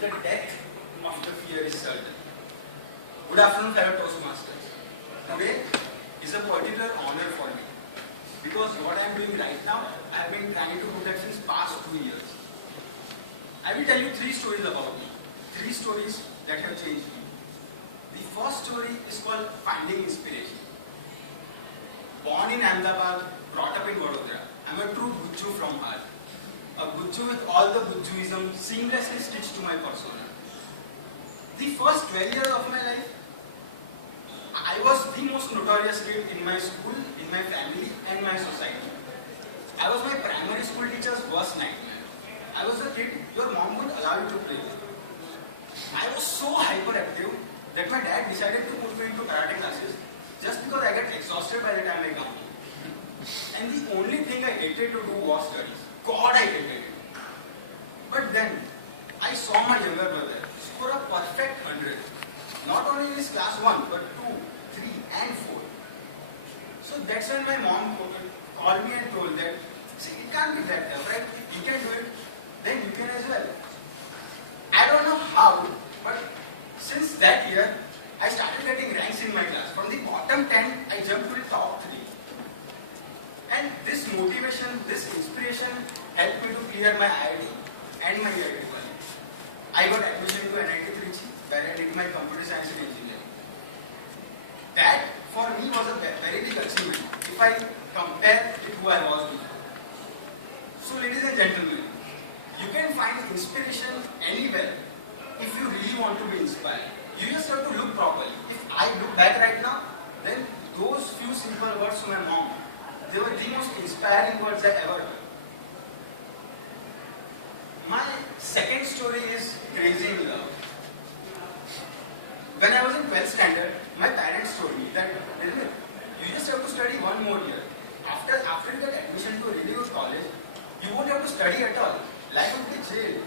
and the death of the fear is certain. Good afternoon, fellow Toastmasters. Today is a particular honor for me because what I am doing right now, I have been trying to do that since past 2 years. I will tell you 3 stories about me. 3 stories that have changed me. The first story is called Finding Inspiration. Born in Ahmedabad, brought up in Vadodara, I am a true Gujju from heart. A Gujju with all the Gujjuism seamlessly stitched to my persona. The first 12 years of my life, I was the most notorious kid in my school, in my family and my society. I was my primary school teacher's worst nightmare. I was the kid your mom would allow you to play with. I was so hyperactive that my dad decided to put me into karate classes just because I got exhausted by the time I come home. And the only thing I hated to do was studies. God, I hated it. But then, I saw my younger brother score a perfect 100. Not only in his class 1, but 2, 3 and 4. So that's when my mom called me and told that, see, it can't be that tough, right? If he can do it, then you can as well. I don't know how, but since that year, I started getting ranks in my class. From the bottom 10, I jumped to the top 3. And this motivation, this inspiration helped me to clear my IIT and my IIT college. I got admission to NIT Trichy, where I did my computer science and engineering. That for me was a very big achievement if I compare with who I was before. So ladies and gentlemen, you can find inspiration anywhere if you really want to be inspired. You just have to look properly. If I look back right now, then those few simple words from my mom, they were the most inspiring words I ever heard. My second story is Crazy in Love. When I was in 12th standard, my parents told me that, Nirmit, you just have to study 1 more year. After you get admission to a really good college, you won't have to study at all. Life will be jail.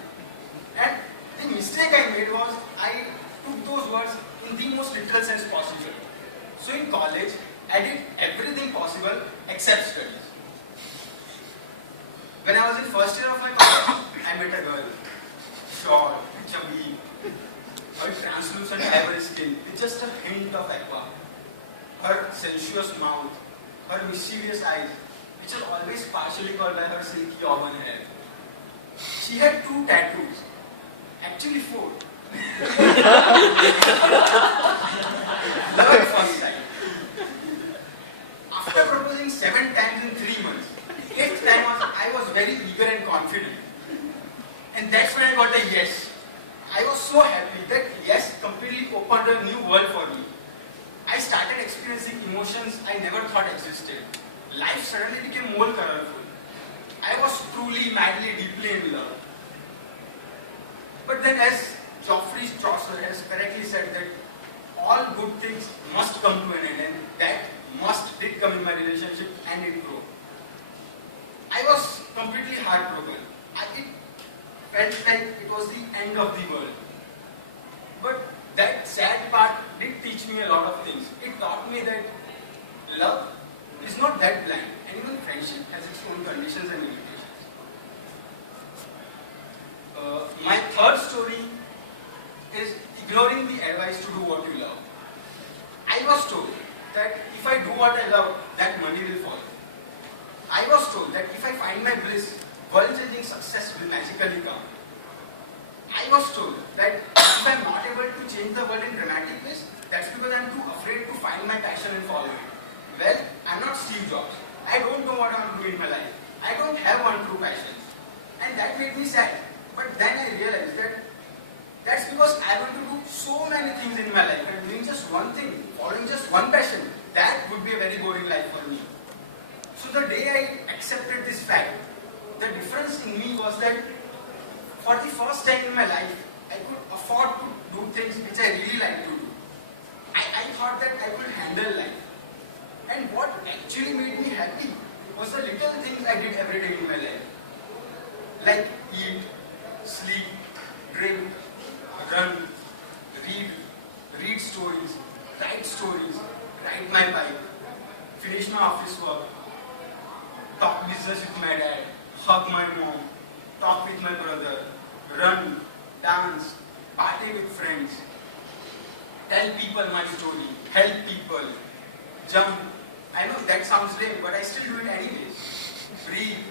And the mistake I made was, I took those words in the most literal sense possible. So in college, I did everything possible except studies. When I was in first year of my college, I met a girl. Short, chubby, her translucent ivory skin with just a hint of aqua. Her sensuous mouth, her mischievous eyes, which are always partially covered by her silky auburn hair. She had 2 tattoos. Actually 4. Very funny side. After proposing 7 times in 3 months, 8th time I was very eager and confident. And that's when I got a yes. I was so happy that yes completely opened a new world for me. I started experiencing emotions I never thought existed. Life suddenly became more colorful. I was truly, madly, deeply in love. But then as Geoffrey Chaucer has correctly said that all good things must come to an end, and that must did come in my relationship and it broke. I was completely heartbroken. It felt like it was the end of the world. But that sad part did teach me a lot of things. It taught me that love is not that blind, and even friendship has its own conditions and limitations. My third story is ignoring the advice to do what you love. I was told that if I do what I love, that money will follow. I was told that if I find my bliss, world-changing success will magically come. I was told that if I'm not able to change the world in dramatic ways, that's because I'm too afraid to find my passion and follow it. Well, I'm not Steve Jobs. I don't know what I want to do in my life. I don't have one true passion. And that made me sad. But then I realized that that's because I want to do so many things in my life, and doing just one thing, following just one passion, that would be a very boring life for me. So the day I accepted this fact, the difference in me was that for the first time in my life, I could afford to do things which I really like to do. I thought that I could handle life. And what actually made me happy was the little things I did every day in my life. Like eat, sleep, drink, run, read stories, ride my bike, finish my office work, talk business with my dad, hug my mom, talk with my brother, run, dance, party with friends, tell people my story, help people, jump. I know that sounds lame, but I still do it anyways. Breathe,